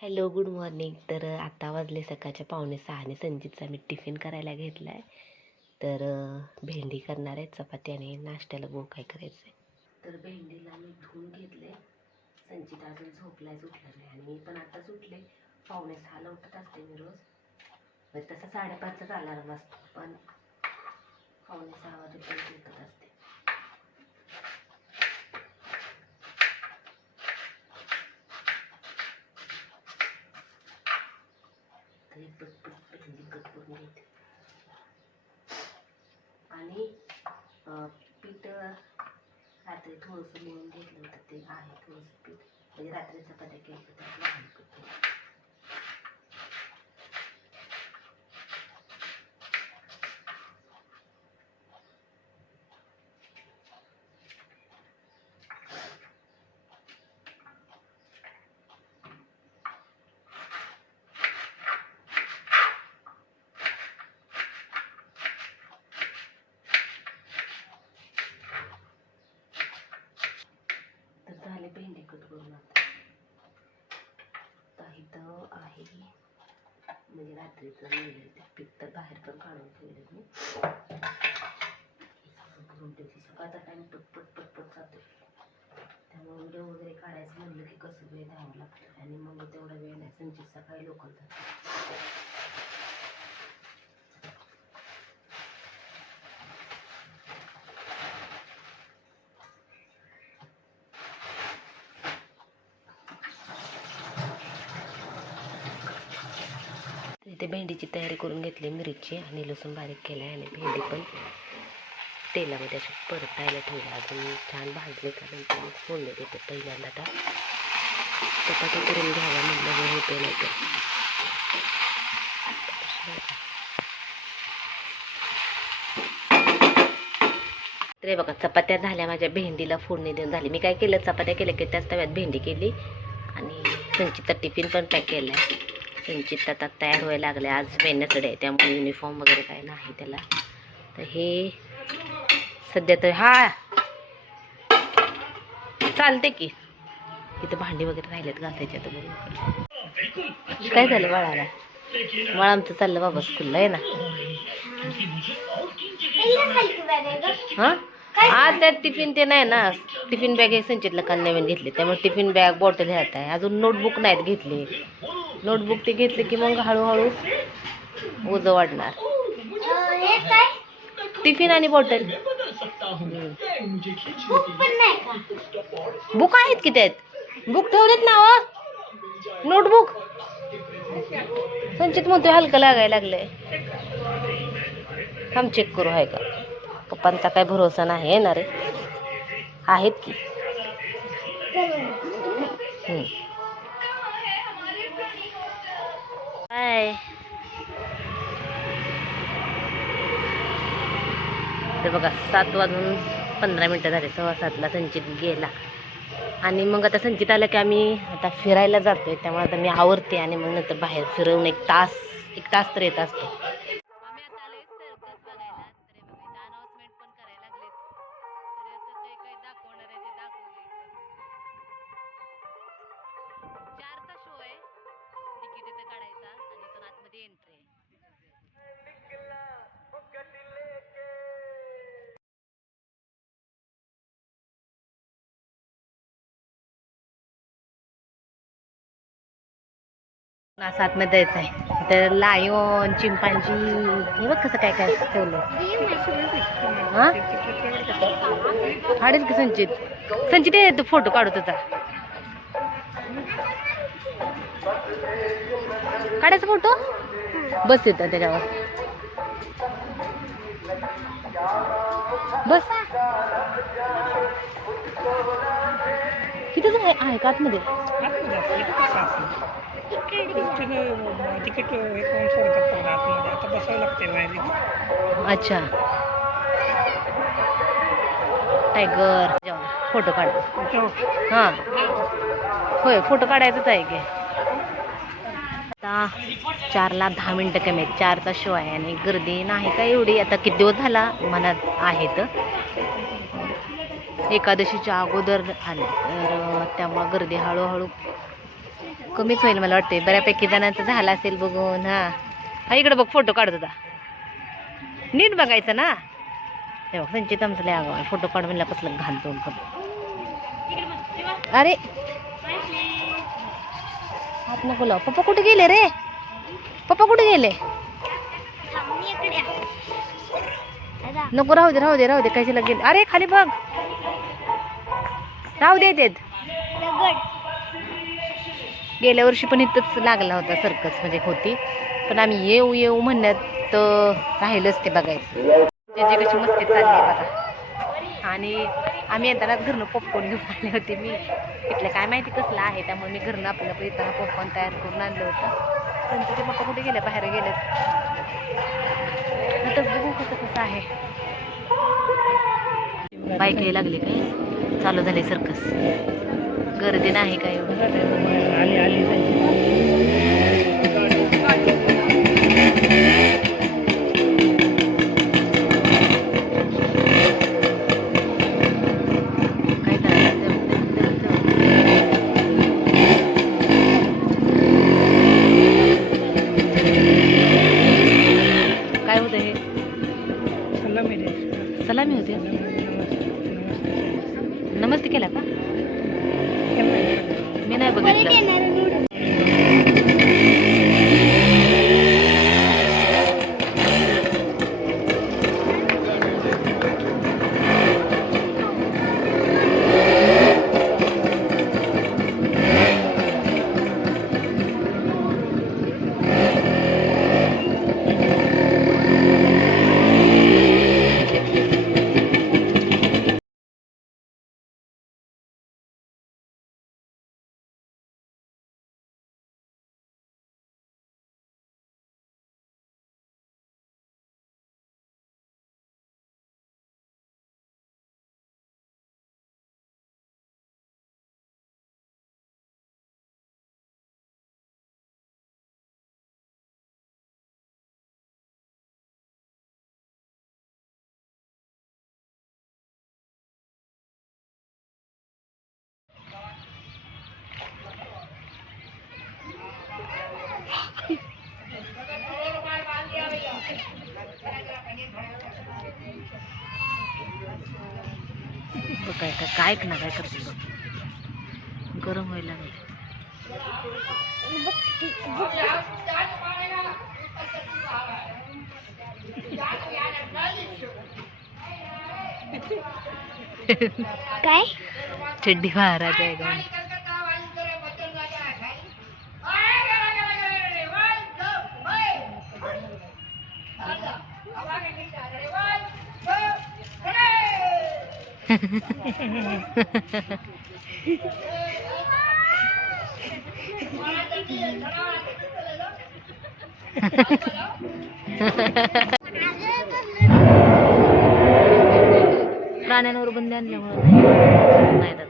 Hello good morning. तर आता वाजले सकाळच्या पावणे सहाने संजीतचा मी टिफिन करायला घेतला आहे तर भेंडी करणार आहे चपाती आणि नाश्त्याला गो काय करायचं आहे तर भेंडीला मी धुवून घेतले संजीत अजून झोपलाय उठला नाही आणि मी पण आता सुटले पावणे सहाला उठत असते मी रोज. म्हणजे तसा साडेपाचचा अलार्म असतो पण पावणे सहा वाजेपर्यंत उठत असते. तरी पटपट भेंडी कट करून घेते आणि पीठ रात्री थोडंसं मिळून घेतलं होतं ते आहे थोडंसं पीठ. म्हणजे रात्री चपात्या केलं होतं त्यात लहान पीठ थोडं. तर झाले भेंडी कट करून आता आता इथं आहे रात्रीचं नेलेलं पीठ तर बाहेर पण काढून ठेवले मी. करून ठेवते सकाळचा टाईम पटपट पटपट जातो त्यामुळे व्हिडिओ वगैरे काढायचं म्हणलं की कसं वेळ द्यावं लागतं आणि मग तेवढा वेळ नाही संचित सकाळी लोकल जातात. इथे भेंडीची तयारी करून घेतली मिरची आणि लसूण बारीक केला आहे आणि भेंडी पण तेलामध्ये अशी परतायला ठेवली. अजून छान भाजले कारण मग फोडणी देते पहिल्यांदा आता. चपाती करून घ्यावा म्हटलं होते नाही तर. तर बघा चपात्या झाल्या माझ्या भेंडीला फोडणी देऊन झाली. मी काय केलं चपात्या केल्या की त्याच तव्यात भेंडी केली आणि संचितचा टिफिन पण पॅक केला आहे संचित आता तयार व्हायला लागले. आज वेनसडे आहे त्यामुळे युनिफॉर्म वगैरे काय नाही त्याला. तर हे सध्या तर हा. चालते की. इथं भांडी वगैरे राहिलेत घासायचे आता बघू. काय झालं बाळाला? बाळा आमचं चाललं बाबा स्कूलला आहे ना हा? आज त्यात टिफिन ते नाही ना. टिफिन बॅग एक संचितला काल नवीन घेतली. त्यामुळे टिफिन बॅग बॉटल ह्यात आहे. अजून नोटबुक नाहीत घेतली. नोटबुक ते घेतले की मग हळूहळू ओझं वाढणार. टिफिन आणि बॉटल बुक आहेत की त्यात? बुक ठेवलेत ना हो. नोटबुक संचित म्हणतोय हलकं लागायला लागलंय. थांब चेक करू आहे का? पप्पांचा काय भरोसा नाही आहे ना रे? आहेत की. काय ते बघा सात वाजून पंधरा मिनटं झाले सव्वा सातला संचित गेला. आणि मग आता संचित आलं की आम्ही आता फिरायला जातोय त्यामुळे आता मी आवरते आणि मग नंतर बाहेर फिरवून एक तास एक तास तर येत असतो. असं आतमध्ये जायचं आहे. तर लायन चिंपांजी हे बघ कसं काय काय ठेवलं हा? हाडेल की संचित? संचित ये तू फोटो काढू तुझा. काढायचा फोटो? बस येतं त्याच्यावर. बस. किती आहे आहे का आतमध्ये? तिकीट आता बसावं लागते बाहेर अच्छा टायगर फोटो काढ. हां. होय फोटो काढायचाच आहे की. आता चारला दहा मिनटं कमी आहेत. चारचा शो आहे आणि गर्दी नाही का एवढी? आता किती दिवस झाला? मनात आहेत. एकादशीच्या अगोदर आले. तर त्यामुळं गर्दी हळूहळू कमीच होईल मला वाटते बऱ्यापैकी जणांचं झालं असेल बघून हा. हा इकडे बघ फोटो काढत होता नीट बघायचं ना. हे बघ संचित आमचं आगाव फोटो काढ म्हणला कसलं तोंड कर अरे. हात नको लाव. पप्पा कुठे गेले रे? पप्पा कुठे गेले? नको राहू दे राहू दे राहू दे. कशाला गेले अरे खाली बघ. राहू दे देत. गेल्या वर्षी पण इथंच लागला होता सर्कस म्हणजे होती पण आम्ही येऊ येऊ म्हणण्यात राहिलंच ते बघायचं. त्याची कशी मस्ती चालली बघा. आणि आम्ही येतानाच घरनं पॉपकॉर्न घेऊन आले होते मी. इथलं काय माहिती कसलं आहे त्यामुळे मी घरनं आपलं आपलं येताना पॉपकॉर्न तयार करून आणलं होतं. त्यांचं ते पप्पा कुठे गेले बाहेर गेले आता बघू कसं कसं आहे. बाईक लागली काय? चालू झाले सर्कस गर्दी नाही एवढं? आली आली. काय que la paz. बघ काय काय काय ना काय करते बघ गरम व्हायला लागले काय? चड्डी महाराज आहे एकदम. प्राण्यांवर बंदी आणल्यामुळे नाही जात.